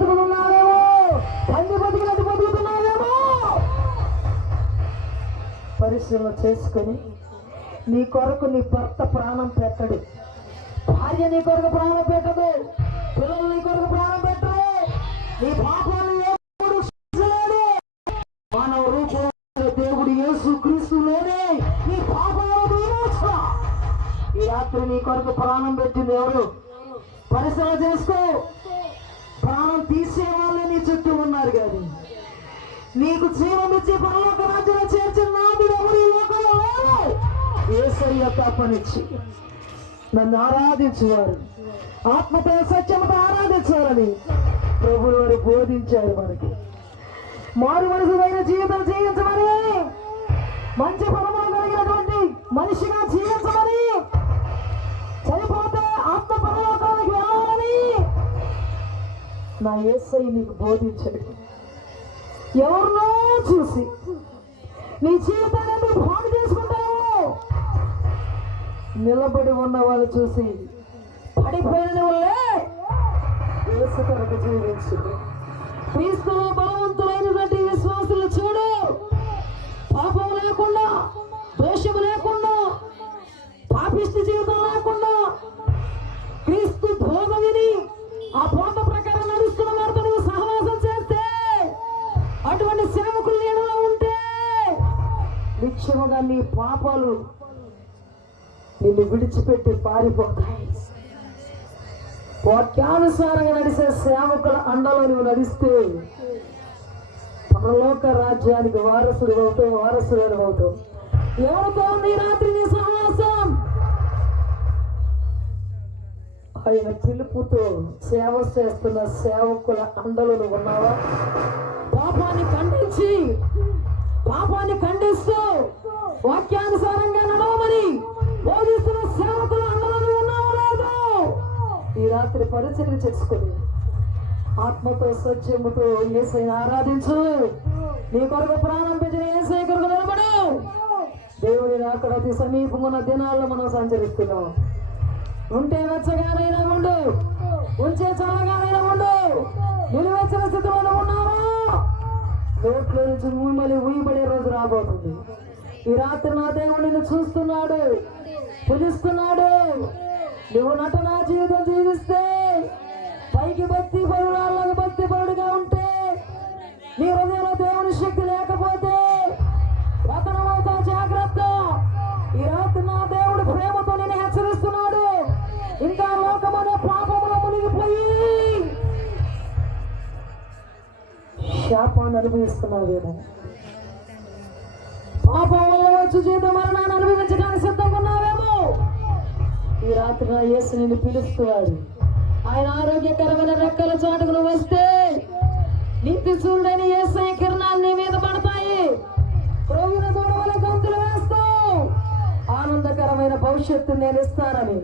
బతుకుతున్నావేమో, పంది బతికినట్టు బతుకుతున్నావేమో. పరిశీలన చేసుకొని నీ కొరకు నీ భర్త ప్రాణం పెట్టడు, భార్య నీ కొరకు ప్రాణం పెట్టదు, పిల్లలు నీ కొరకు ప్రాణం పెట్టరు. నీ పాపాలు మానవ రూపంలో దేవుడు యేసు క్రీస్తులోనే నీ పాపాలు విమోచన. ఈ రాత్రి నీ కొరకు ప్రాణం పెట్టింది ఎవరు? పరిశీలన చేసుకో. ప్రాణం తీసే వాళ్ళే నీ చుట్టూ ఉన్నారు, కానీ నీకు జీవం ఇచ్చి పరలోక రాజ్యంలో చేర్చిన నాదుడు ఎవరు ఈ లోకంలో లేరు. యేసయ్య తప్పనిచ్చి నన్ను ఆరాధించేవారు, ఆత్మతో సత్యముతో ఆరాధించాలని ప్రభువు వారు బోధించారు. మనకి మారు మనసుమైన జీవితం జీవించమని, మంచి ఫలములు కలిగినటువంటి మనిషిగా జీవించమని, చనిపోతే ఆత్మ పరలోకానికి వెళ్ళాలని నా యేసయ్య నీకు బోధించాడు. ఎవరినో చూసి నీ జీవితాన్ని ఎందుకు పాడు చేసుకుంటావు? నిలబడి ఉన్న వాళ్ళు చూసి పడిపోయిన వాళ్ళే యేసు కొరకు జీవించు. క్రీస్తులో బలవంతులైనటువంటి విశ్వాసులు చూడు, పాపం లేకుండా, దోషం లేకుండా, పాపిష్టి జీవితం లేకుండా, క్రీస్తు బోధ విని ఆ బోధ ప్రకారం నడుస్తున్న వారితో నువ్వు సహవాసం చేస్తే, అటువంటి సేవకులు నీడలో ఉంటే నిత్యముగా నీ పాపాలు నిన్ను విడిచిపెట్టి పారిపోతాయి. వాక్యానుసారంగా నడిచే సేవకుల అండలో నువ్వు నడిస్తే పరలోక రాజ్యానికి వారసుడు అవుతావు, వారసుడు అవుతావు. ఎవరితో ఉంది రాత్రి నీ సహవాసం? ఆయన పిలుపుతో సేవ చేస్తున్న సేవకుల అండలో నువ్వు ఉన్నావా? పాపాన్ని ఖండిస్తూ వాక్యానుసారంగా నడవమని బోధిస్తున్న సేవకుల అండలో నువ్వు ఉన్నావా లేదు? ఈ రాత్రి పరిచర్య చేసుకుని ఆత్మతో సత్యముతో యేసయ్యను ఆరాధించు. నీ కొరకు ప్రాణం పెట్టిన యేసయ్య కొరకు నిలబడు. దేవుని అక్కడ అతి సమీపంగా ఉన్న దినాల్లో మనం సంచరిస్తున్నాం. ఉంటే వెచ్చగానైనా ఉండు, ఉంచే చల్లగానైనా ఉండు. నిలువెచ్చని స్థితిలో ఉన్నావా? నోట్లో నుంచి మళ్ళీ ఊయబడే రోజు రాబోతుంది. ఈ రాత్రి నా దేవుడు నిన్ను చూస్తున్నాడు, పిలుస్తున్నాడు. నువ్వు నటనా జీవితం జీవిస్తే, పైకి భక్తి పరుడు భక్తి పరుడుగా ఉంటే, నీ హృదయంలో దేవుని శక్తి లేకపోతే పతనమవుతావు. జాగ్రత్త. ఈ రాత్రి నా దేవుడు ప్రేమతో నేను హెచ్చరిస్తున్నాడు. ఇంకా లోకమనే పాపములో మునిగిపోయి శాపాన్ని అనుభవిస్తున్నావేమో, పాపం వల్ల వచ్చు జీవితం మరణాన్ని అనుభవించడానికి సిద్ధంగా ఉన్నావేమో. ఈ రాత్రి నా యేసు నిన్ను పిలుస్తున్నాడు. ఆయన ఆరోగ్యకరమైన రెక్కల చాటుకు నువ్వు వస్తే నీతి చూడని యేసయ్య కిరణాలు నీ మీద పడతాయి. రోగిన దూడవల గంతులు వేస్తావు. ఆనందకరమైన భవిష్యత్తు నేను ఇస్తానని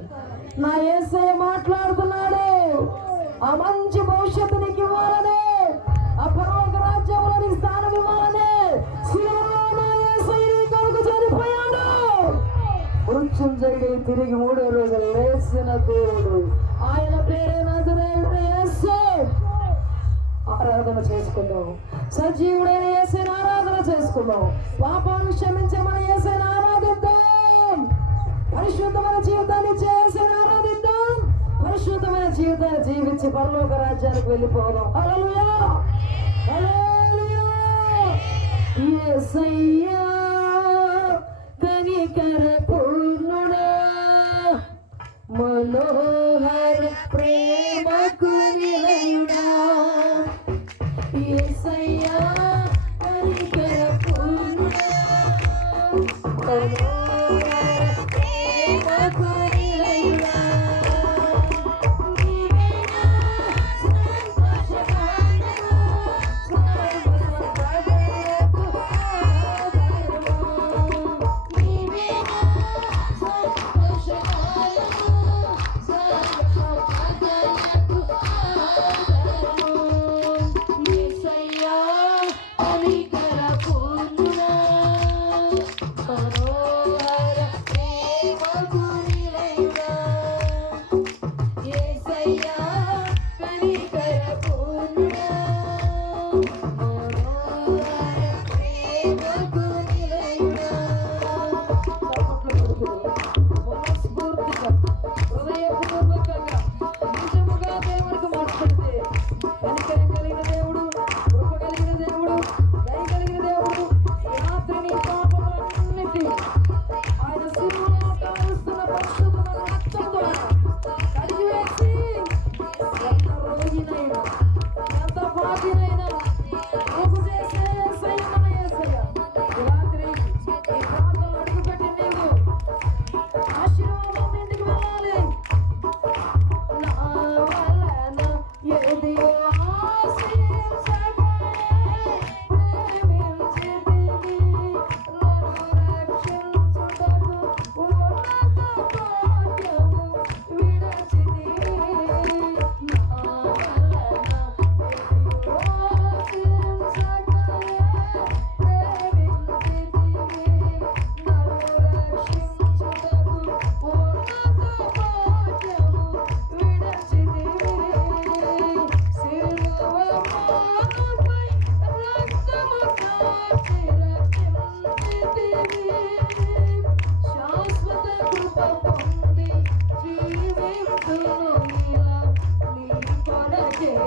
నా యేసయ్య మాట్లాడుతున్నాడు. ఆ మంచి భవిష్యత్తు నీకు ఇవ్వాలని, ఆ పరలోక రాజ్యంలో నీకు స్థానం ఇవ్వాలని శిలువలో నా యేసయ్య నీ కొరకు చనిపోయాడు. మృత్యుంజయుడు తిరిగి 3వ రోజు లేచిన దేవుడు, ఆయన పేరే నజరేయుడైన యేసు. ఆరాధన చేసుకుందాం. సజీవుడైన యేసుని ఆరాధన చేసుకుందాం. పాపాలను క్షమించే మన యేసుని ఆరాధిద్దాం. పరిశుద్ధమైన జీవితాన్ని యేసుని ఆరాధిద్దాం. పరిశుద్ధమైన జీవితాన్ని జీవించి పరలోక రాజ్యానికి వెళ్ళిపోదాం. హల్లెలూయా, హల్లెలూయా. యేసయ్యా కనికర పూర్ణుడా, మనోహర ప్రేమకు నిలయుడా. యేసయ్యా కనికర పూర్ణుడా, మనోహర ప్రేమకు నిలయుడా.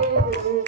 Thank you.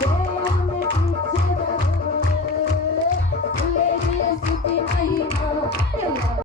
దేవునికి